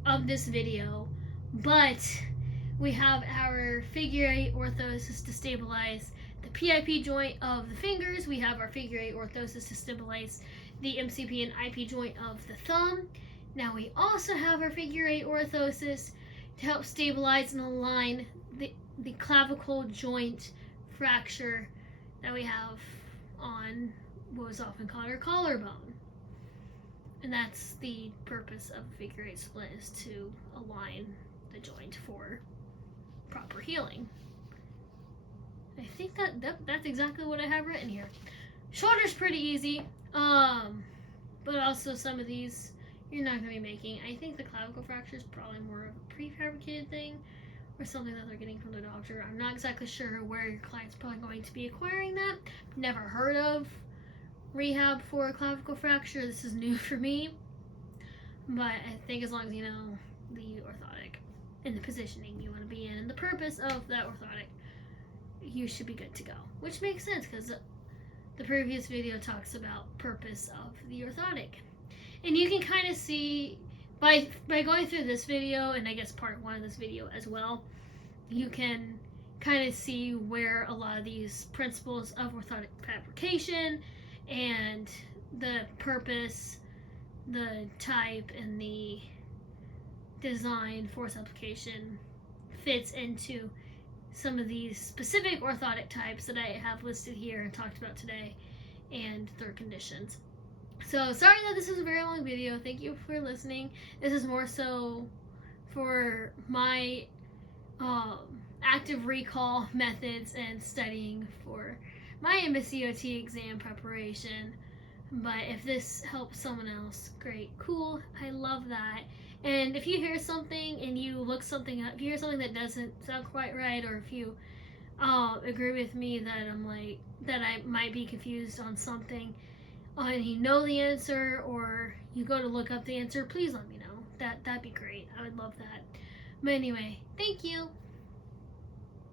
of this video, but we have our figure 8 orthosis to stabilize the PIP joint of the fingers. We have our figure 8 orthosis to stabilize the MCP and IP joint of the thumb. Now we also have our figure 8 orthosis to help stabilize and align the clavicle joint fracture that we have on what was often called our collarbone. And that's the purpose of a figure 8 split, is to align the joint for proper healing. I think that's exactly what I have written here. Shoulder's pretty easy, but also some of these you're not going to be making. I think the clavicle fracture is probably more of a prefabricated thing, or something that they're getting from the doctor. I'm not exactly sure where your client's probably going to be acquiring that. Never heard of rehab for a clavicle fracture. This is new for me, but I think as long as you know the orthotic and the positioning you want to be in and the purpose of that orthotic, you should be good to go. Which makes sense, because the previous video talks about purpose of the orthotic, and you can kind of see by going through this video, and I guess part 1 of this video as well, you can kind of see where a lot of these principles of orthotic fabrication and the purpose, the type, and the design, force application fits into some of these specific orthotic types that I have listed here and talked about today, and their conditions. So sorry that this was a very long video. Thank you for listening. This is more so for my active recall methods and studying for my MSCOT exam preparation. But if this helps someone else, great, cool, I love that. And if you hear something and you look something up, if you hear something that doesn't sound quite right, or if you agree with me that I might be confused on something, and you know the answer, or you go to look up the answer, please let me know. That'd be great. I would love that. But anyway, thank you.